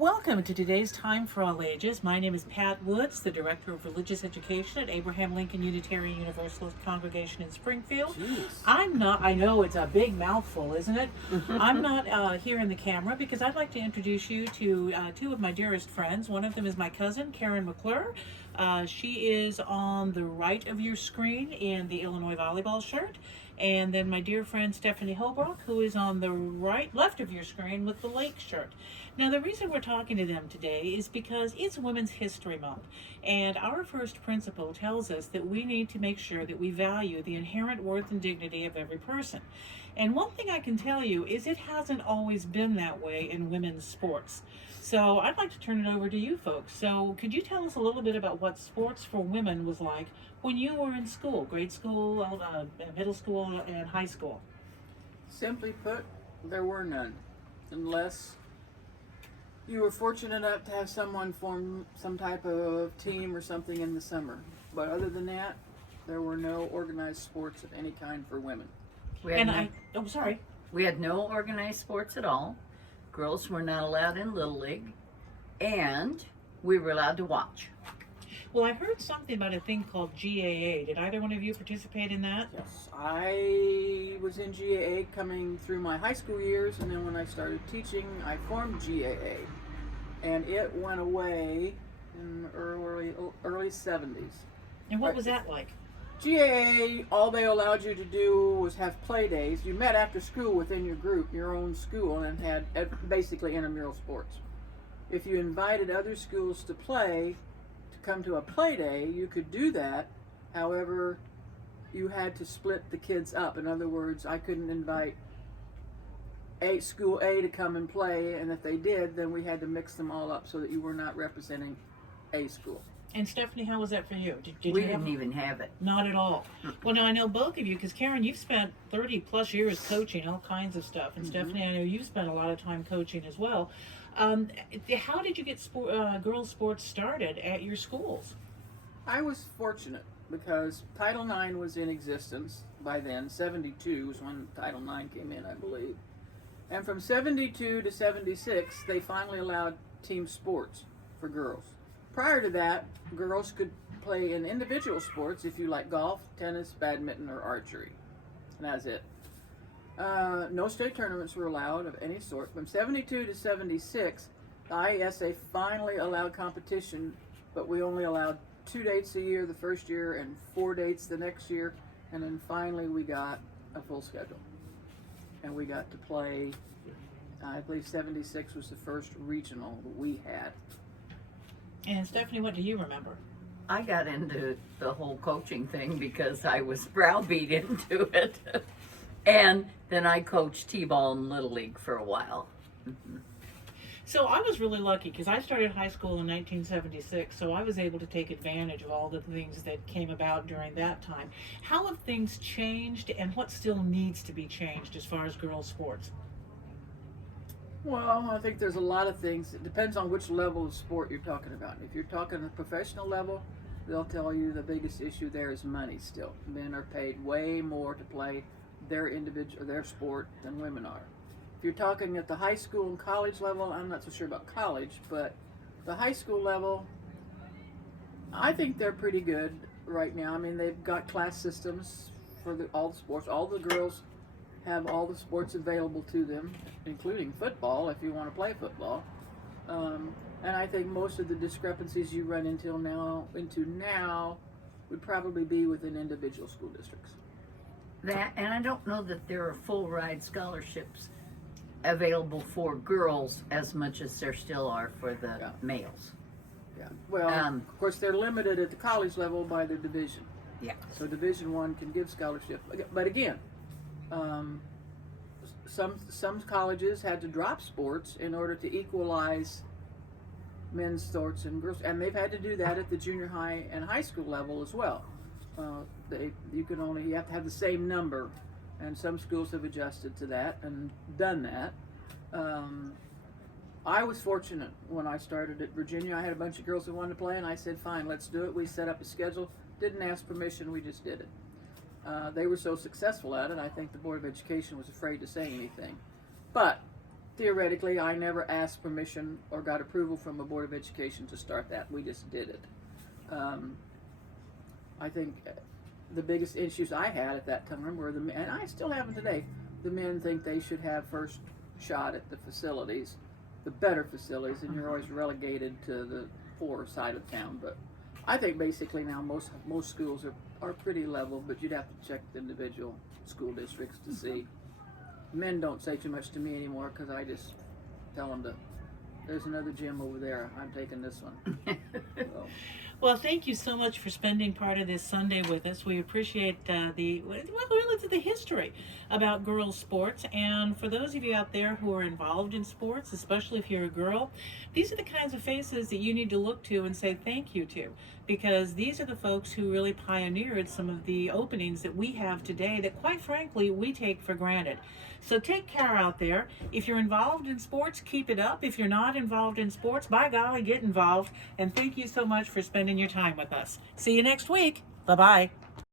Welcome to today's Time for All Ages. My name is Pat Woods, the Director of Religious Education at Abraham Lincoln Unitarian Universalist Congregation in Springfield. Jeez. I know it's a big mouthful, isn't it? I'm not here in the camera because I'd like to introduce you to two of my dearest friends. One of them is my cousin, Karen McClure. She is on the right of your screen in the Illinois volleyball shirt. And then my dear friend Stephanie Hobrock, who is on the left of your screen with the Lake shirt. Now, the reason we're talking to them today is because it's Women's History Month, and our first principle tells us that we need to make sure that we value the inherent worth and dignity of every person. And one thing I can tell you is it hasn't always been that way in women's sports. So I'd like to turn it over to you folks. So could you tell us a little bit about what sports for women was like when you were in school, grade school, middle school, and high school? Simply put, there were none, unless you were fortunate enough to have someone form some type of team or something in the summer. But other than that, there were no organized sports of any kind for women. We had Sorry. we had no organized sports at all. Girls were not allowed in Little League, and we were allowed to watch. Well, I heard something about a thing called GAA. Did either one of you participate in that? Yes, I was in GAA coming through my high school years, and then when I started teaching, I formed GAA. And it went away in the early 70s. And what was that like? GAA, all they allowed you to do was have play days. You met after school within your group, your own school, and had basically intramural sports. If you invited other schools to play, to come to a play day, you could do that. However, you had to split the kids up. In other words, I couldn't invite school A to come and play, and if they did, then we had to mix them all up so that you were not representing a school. And Stephanie, how was that for you? Did We you didn't even have it. Not at all. Well, now I know both of you, because Karen, you've spent 30 plus years coaching all kinds of stuff, and Stephanie, I know you've spent a lot of time coaching as well. How did you get girls' sports started at your schools? I was fortunate because Title IX was in existence by then. 72 was when Title IX came in, I believe. And from 72 to 76, they finally allowed team sports for girls. Prior to that, girls could play in individual sports if you like golf, tennis, badminton, or archery. And that's it. No state tournaments were allowed of any sort. From 72 to 76, the IESA finally allowed competition, but we only allowed 2 dates a year the first year and 4 dates the next year. And then finally we got a full schedule. And we got to play, I believe 76 was the first regional that we had. And Stephanie, what do you remember? I got into the whole coaching thing because I was browbeat into it. And then I coached T-ball in Little League for a while. So I was really lucky because I started high school in 1976, so I was able to take advantage of all the things that came about during that time. How have things changed, and what still needs to be changed as far as girls' sports? Well, I think there's a lot of things. It depends on which level of sport you're talking about. If you're talking a professional level, they'll tell you the biggest issue there is money still. Men are paid way more to play their sport than women are. If you're talking at the high school and college level, I'm not so sure about college, but the high school level, I think they're pretty good right now. I mean, they've got class systems for all the sports. All the girls have all the sports available to them, including football, if you want to play football. And I think most of the discrepancies you run into now would probably be within individual school districts. That, and I don't know that there are full ride scholarships available for girls as much as there still are for the males. Yeah. Well, of course, they're limited at the college level by their division. Yeah. So Division I can give scholarship, but again, some colleges had to drop sports in order to equalize men's sports and girls, and they've had to do that at the junior high and high school level as well. You have to have the same number, and some schools have adjusted to that and done that. I was fortunate when I started at Virginia. I had a bunch of girls who wanted to play, and I said, fine, let's do it. We set up a schedule, didn't ask permission, we just did it. They were so successful at it, I think the Board of Education was afraid to say anything. But theoretically, I never asked permission or got approval from a Board of Education to start that. We just did it. I think the biggest issues I had at that time were and I still have them today, the men think they should have first shot at the facilities, the better facilities, and you're always relegated to the poorer side of town. But I think basically now most schools are pretty level, but you'd have to check the individual school districts to see. Men don't say too much to me anymore because I just tell them there's another gym over there. I'm taking this one. So. Well, thank you so much for spending part of this Sunday with us. We appreciate the history about girls' sports. And for those of you out there who are involved in sports, especially if you're a girl, these are the kinds of faces that you need to look to and say thank you to, because these are the folks who really pioneered some of the openings that we have today that, quite frankly, we take for granted. So take care out there. If you're involved in sports, keep it up. If you're not involved in sports, by golly, get involved. And thank you so much for spending your time with us. See you next week. Bye-bye.